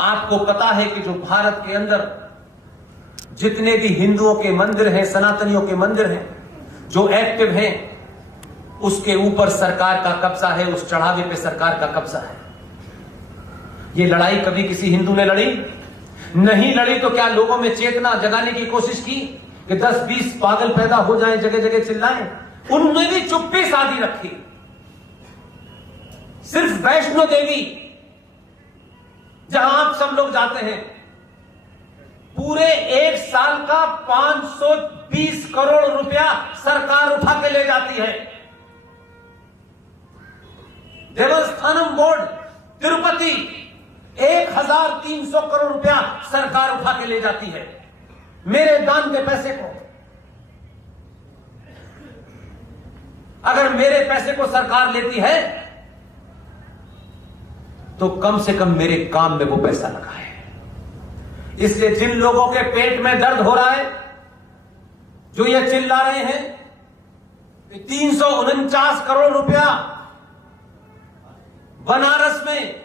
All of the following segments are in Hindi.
आपको पता है कि जो भारत के अंदर जितने भी हिंदुओं के मंदिर हैं, सनातनियों के मंदिर हैं, जो एक्टिव हैं, उसके ऊपर सरकार का कब्जा है, उस चढ़ावे पे सरकार का कब्जा है। ये लड़ाई कभी किसी हिंदू ने लड़ी नहीं लड़ी, तो क्या लोगों में चेतना जगाने की कोशिश की कि 10-20 पागल पैदा हो जाएं, जगह जगह चिल्लाएं? उनने भी चुप्पी साधी रखी। सिर्फ वैष्णो देवी जहां आप सब लोग जाते हैं, पूरे 1 साल का 520 करोड़ रुपया सरकार उठा के ले जाती है। देवस्थानम बोर्ड तिरुपति 1300 करोड़ रुपया सरकार उठा के ले जाती है, मेरे दान के पैसे को। अगर मेरे पैसे को सरकार लेती है तो कम से कम मेरे काम में वो पैसा लगा है। इसलिए जिन लोगों के पेट में दर्द हो रहा है, जो ये चिल्ला रहे हैं कि 349 करोड़ रुपया बनारस में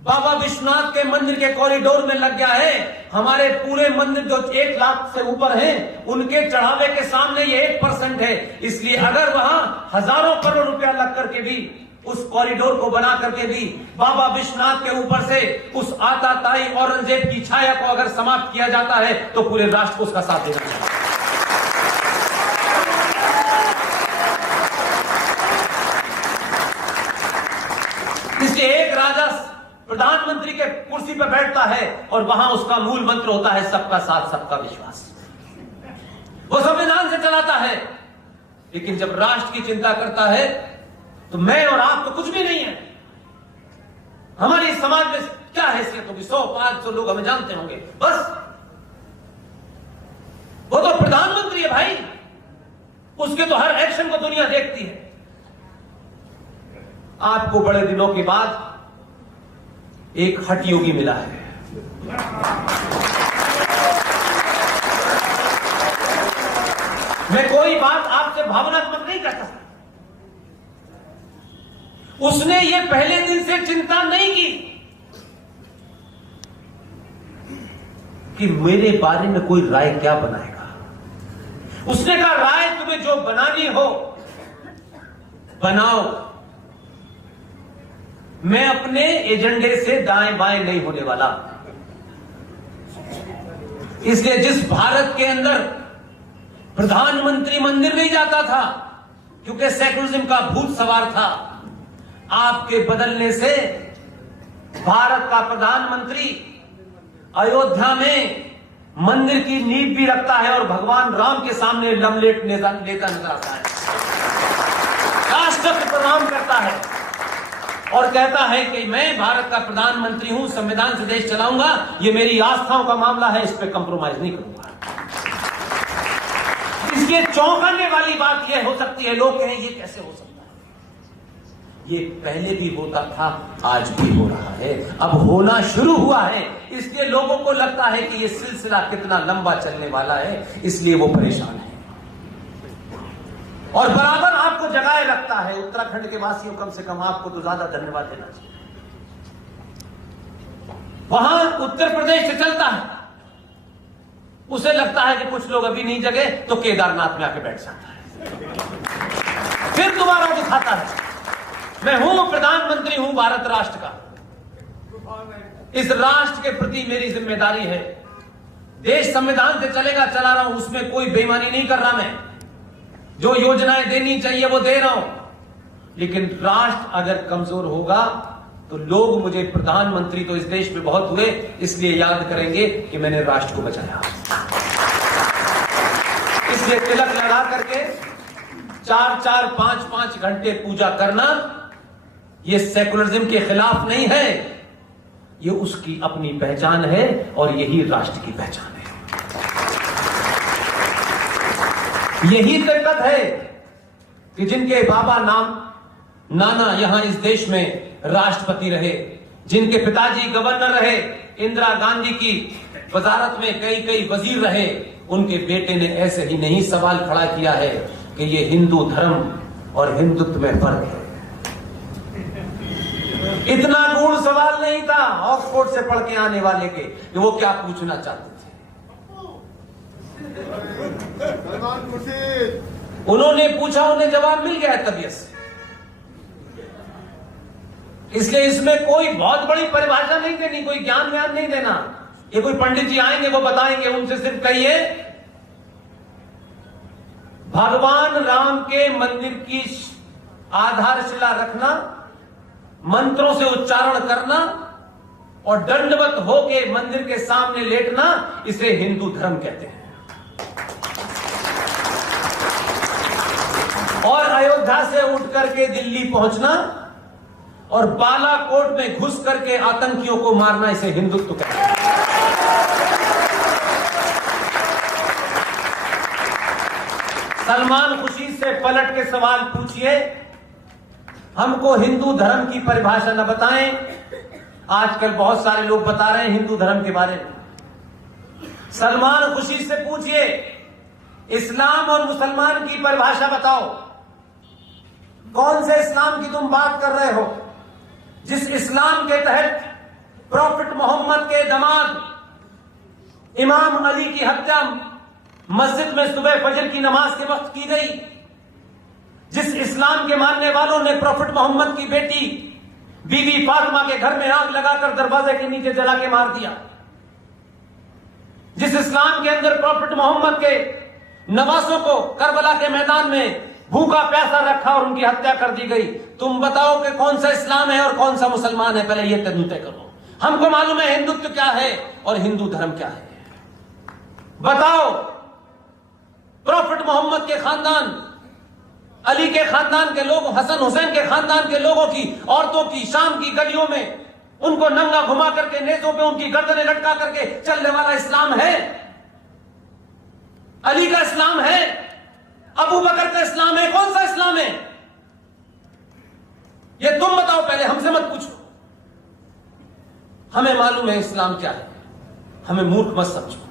बाबा विश्वनाथ के मंदिर के कॉरिडोर में लग गया है, हमारे पूरे मंदिर जो 1 लाख से ऊपर हैं, उनके चढ़ावे के सामने ये 1% है। इसलिए अगर वहां हजारों करोड़ रुपया लग करके भी, उस कॉरिडोर को बना करके भी बाबा विश्वनाथ के ऊपर से उस आताताई औरंगजेब की छाया को अगर समाप्त किया जाता है, तो पूरे राष्ट्र को उसका साथ देना चाहिए। इसलिए एक राजा प्रधानमंत्री के कुर्सी पर बैठता है और वहां उसका मूल मंत्र होता है सबका साथ सबका विश्वास। वो संविधान से चलाता है, लेकिन जब राष्ट्र की चिंता करता है तो मैं और आप तो कुछ भी नहीं है। हमारी समाज में क्या हैसियत होगी? 100-500 लोग हमें जानते होंगे, बस। वो तो प्रधानमंत्री है भाई, उसके तो हर एक्शन को दुनिया देखती है। आपको बड़े दिनों के बाद एक हठ योगी मिला है। मैं कोई बात आपसे भावनात्मक नहीं करता। उसने ये पहले दिन से चिंता नहीं की कि मेरे बारे में कोई राय क्या बनाएगा। उसने कहा राय तुम्हें जो बनानी हो बनाओ, मैं अपने एजेंडे से दाएं बाएं नहीं होने वाला। इसलिए जिस भारत के अंदर प्रधानमंत्री मंदिर नहीं जाता था क्योंकि सेकुलरिज्म का भूत सवार था, आपके बदलने से भारत का प्रधानमंत्री अयोध्या में मंदिर की नींव भी रखता है और भगवान राम के सामने लमलेट लेता नजर आता है, राष्ट्र को प्रणाम करता है और कहता है कि मैं भारत का प्रधानमंत्री हूं, संविधान से देश चलाऊंगा, ये मेरी आस्थाओं का मामला है, इस पे कंप्रोमाइज नहीं करूंगा। इसलिए चौंकाने वाली बात यह हो सकती है, लोग कहें ये कैसे हो सकता है? ये पहले भी होता था, आज भी हो रहा है, अब होना शुरू हुआ है। इसलिए लोगों को लगता है कि ये सिलसिला कितना लंबा चलने वाला है, इसलिए वो परेशान है और बराबर आपको जगाए रखता है। उत्तराखंड के वासियों, कम से कम आपको तो ज्यादा धन्यवाद देना चाहिए। वहां उत्तर प्रदेश से चलता है, उसे लगता है कि कुछ लोग अभी नहीं जगे तो केदारनाथ में आके बैठ जाता है, फिर दोबारा दिखाता है मैं हूं प्रधानमंत्री, हूं भारत राष्ट्र का। इस राष्ट्र के प्रति मेरी जिम्मेदारी है। देश संविधान से चलेगा, चला रहा हूं, उसमें कोई बेईमानी नहीं कर रहा। मैं जो योजनाएं देनी चाहिए वो दे रहा हूं, लेकिन राष्ट्र अगर कमजोर होगा तो लोग मुझे प्रधानमंत्री तो इस देश में बहुत हुए, इसलिए याद करेंगे कि मैंने राष्ट्र को बचाया। इसलिए तिलक लगा करके 4-4, 5-5 घंटे पूजा करना ये सेकुलरिज्म के खिलाफ नहीं है, ये उसकी अपनी पहचान है और यही राष्ट्र की पहचान है। यही ताकत है कि जिनके बाबा नाना यहां इस देश में राष्ट्रपति रहे, जिनके पिताजी गवर्नर रहे, इंदिरा गांधी की वजारत में कई वजीर रहे, उनके बेटे ने ऐसे ही नहीं सवाल खड़ा किया है कि ये हिंदू धर्म और हिंदुत्व में फर्क है। इतना गूढ़ सवाल नहीं था ऑक्सफोर्ड से पढ़ के आने वाले के कि वो क्या पूछना चाहते थे। उन्होंने पूछा, उन्हें जवाब मिल गया तबीयत से। इसलिए इसमें कोई बहुत बड़ी परिभाषा नहीं देनी, कोई ज्ञान व्यान नहीं देना। ये कोई पंडित जी आएंगे वो बताएंगे, उनसे सिर्फ कहिए भगवान राम के मंदिर की आधारशिला रखना, मंत्रों से उच्चारण करना और दंडवत होके मंदिर के सामने लेटना, इसे हिंदू धर्म कहते हैं। और अयोध्या से उठ करके दिल्ली पहुंचना और बालाकोट में घुस करके आतंकियों को मारना, इसे हिंदुत्व कहते हैं। सलमान खुशी से पलट के सवाल पूछिए, हमको हिंदू धर्म की परिभाषा न बताएं। आजकल बहुत सारे लोग बता रहे हैं हिंदू धर्म के बारे में। सलमान खुशी से पूछिए, इस्लाम और मुसलमान की परिभाषा बताओ। कौन से इस्लाम की तुम बात कर रहे हो? जिस इस्लाम के तहत प्रॉफिट मोहम्मद के दामाद इमाम अली की हत्या मस्जिद में सुबह फजर की नमाज के वक्त की गई, जिस इस्लाम के मानने वालों ने प्रॉफिट मोहम्मद की बेटी बीबी फातिमा के घर में आग लगाकर दरवाजे के नीचे जला के मार दिया, जिस इस्लाम के अंदर प्रॉफिट मोहम्मद के नवासों को करबला के मैदान में भूखा प्यासा रखा और उनकी हत्या कर दी गई, तुम बताओ कि कौन सा इस्लाम है और कौन सा मुसलमान है? पहले ये तय करो। हमको मालूम है हिंदुत्व क्या है और हिंदू धर्म क्या है। बताओ, प्रॉफिट मोहम्मद के खानदान, अली के खानदान के लोग, हसन हुसैन के खानदान के लोगों की औरतों की शाम की गलियों में उनको नंगा घुमा करके नेजों पे उनकी गर्दनें लटका करके चलने वाला इस्लाम है? अली का इस्लाम है? अबू बकर का इस्लाम है? कौन सा इस्लाम है? ये तुम बताओ, पहले हमसे मत पूछो। हमें मालूम है इस्लाम क्या है, हमें मूर्ख मत समझो।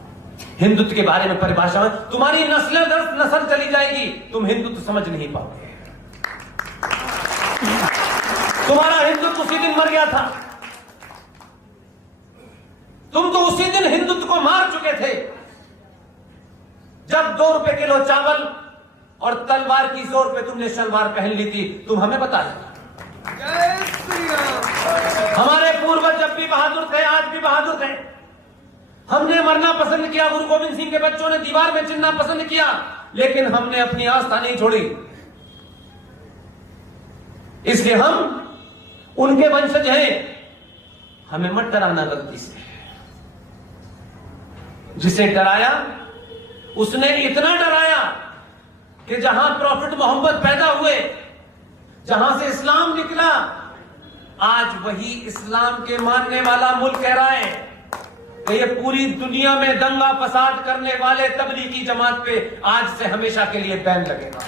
हिंदुत्व के बारे में परिभाषा में तुम्हारी नस्लें दर नस्ल चली जाएगी, तुम हिंदुत्व समझ नहीं पाओगे। तुम्हारा हिंदुत्व उसी दिन मर गया था। तुम तो उसी दिन हिंदुत्व को मार चुके थे जब 2 रुपए किलो चावल और तलवार की जोर पे तुमने शलवार पहन ली थी। तुम हमें बता रहे, हमारे पूर्वज जब भी बहादुर थे, आज भी बहादुर थे। हमने मरना पसंद किया, गुरु गोविंद सिंह के बच्चों ने दीवार में चिन्हना पसंद किया, लेकिन हमने अपनी आस्था नहीं छोड़ी। इसलिए हम उनके वंशज हैं। हमें मत डराना गलती से। जिसे डराया उसने इतना डराया कि जहां प्रॉफिट मोहम्मद पैदा हुए, जहां से इस्लाम निकला, आज वही इस्लाम के मानने वाला मुल्क कह रहा है कि ये पूरी दुनिया में दंगा फसाद करने वाले तबलीगी जमात पे आज से हमेशा के लिए बैन लगेगा।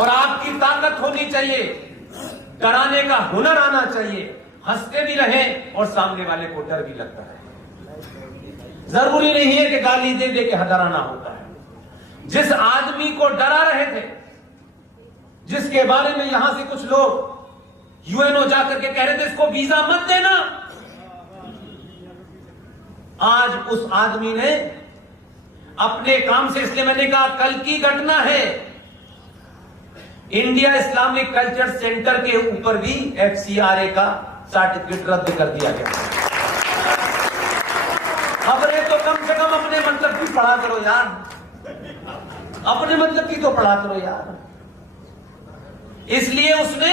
और आपकी ताकत होनी चाहिए, डराने का हुनर आना चाहिए, हंसते भी रहें और सामने वाले को डर भी लगता है। जरूरी नहीं है कि गाली दे दे के डराना होता है। जिस आदमी को डरा रहे थे, जिसके बारे में यहां से कुछ लोग यूएनओ जाकर के कह रहे थे इसको वीजा मत देना, आज उस आदमी ने अपने काम से, इसलिए मैंने कहा कल की घटना है, इंडिया इस्लामिक कल्चर सेंटर के ऊपर भी FCRA का सर्टिफिकेट रद्द कर दिया गया। खबरें तो कम से कम अपने मतलब की पढ़ा करो यार, अपने मतलब की तो पढ़ा करो यार। इसलिए उसने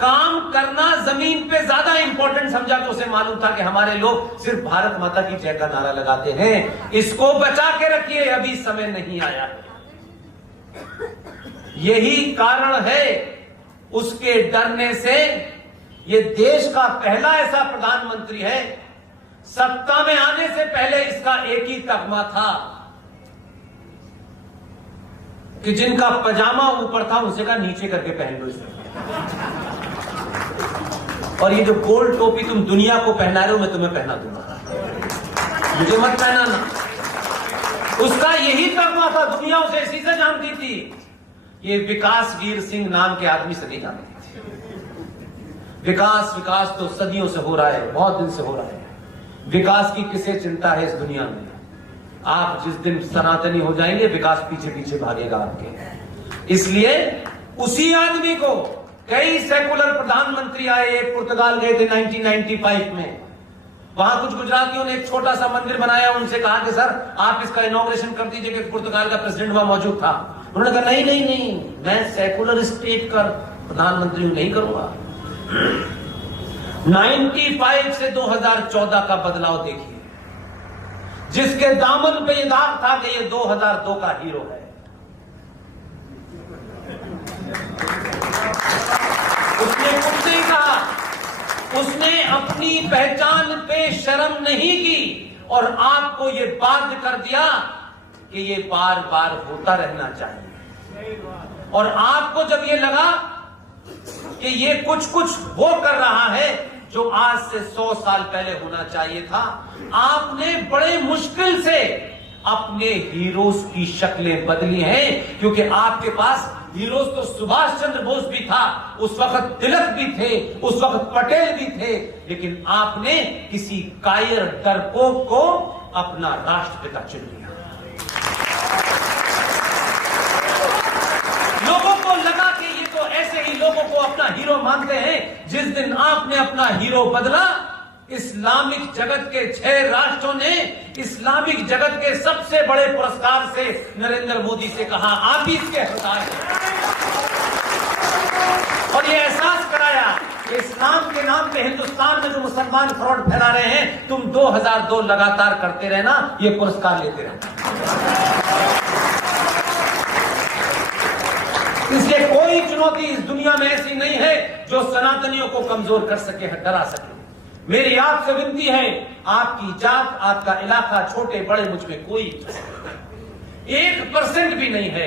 काम करना जमीन पे ज्यादा इंपॉर्टेंट समझा कि उसे मालूम था कि हमारे लोग सिर्फ भारत माता की जय का नारा लगाते हैं, इसको बचा के रखिए, अभी समय नहीं आया। यही कारण है उसके डरने से। ये देश का पहला ऐसा प्रधानमंत्री है, सत्ता में आने से पहले इसका एक ही तगमा था कि जिनका पजामा ऊपर था उनसे का नीचे करके पहन लो इसे। और ये जो गोल्ड टोपी तुम दुनिया को पहना रहे हो, मैं तुम्हें पहना दूंगा, मुझे मत पहनाना। उसका यही तगमा था, दुनिया उसे इसी से जानती थी। ये विकास वीर सिंह नाम के आदमी से नहीं जानते थे। विकास विकास तो सदियों से हो रहा है, बहुत दिन से हो रहा है। विकास की किसे चिंता है इस दुनिया में? आप जिस दिन सनातनी हो जाएंगे, विकास पीछे पीछे भागेगा आपके। इसलिए उसी आदमी को कई सेकुलर प्रधानमंत्री आए, एक पुर्तगाल गए थे 1995 में। वहां कुछ गुजरातियों ने एक छोटा सा मंदिर बनाया, उनसे कहा कि सर आप इसका इनॉग्रेशन कर दीजिए, कि पुर्तगाल का प्रेसिडेंट वहां मौजूद था। उन्होंने कहा नहीं नहीं नहीं, मैं सेकुलर स्टेट का प्रधानमंत्री नहीं करूंगा। 95 से 2014 का बदलाव देखिए, जिसके दामन पे ये दाग था कि ये 2002 का हीरो है। उसने कुछ नहीं कहा, उसने अपनी पहचान पे शर्म नहीं की और आपको ये बाध्य कर दिया कि ये बार बार होता रहना चाहिए। और आपको जब ये लगा कि ये कुछ वो कर रहा है जो आज से 100 साल पहले होना चाहिए था, आपने बड़े मुश्किल से अपने हीरोज की शक्लें बदली हैं। क्योंकि आपके पास हीरोज तो सुभाष चंद्र बोस भी था, उस वक्त तिलक भी थे, उस वक्त पटेल भी थे, लेकिन आपने किसी कायर डरपोक को अपना राष्ट्रपिता चुन लिया। लोगों को लगा कि ये तो ऐसे ही लोगों को अपना हीरो मानते हैं। जिस दिन आपने अपना हीरो बदला, इस्लामिक जगत के 6 राष्ट्रों ने इस्लामिक जगत के सबसे बड़े पुरस्कार से नरेंद्र मोदी से कहा आप ही इसके हकदार हैं, और ये एहसास कराया कि इस्लाम के नाम पे हिंदुस्तान में जो मुसलमान फ्रॉड फैला रहे हैं, तुम 2002 लगातार करते रहना, ये पुरस्कार लेते रहना। इसलिए कोई चुनौती इस दुनिया में ऐसी नहीं है जो सनातनियों को कमजोर कर सके, डरा सके। मेरी आपसे विनती है, आपकी जात, आपका इलाका, छोटे बड़े, मुझ में कोई 1% भी नहीं है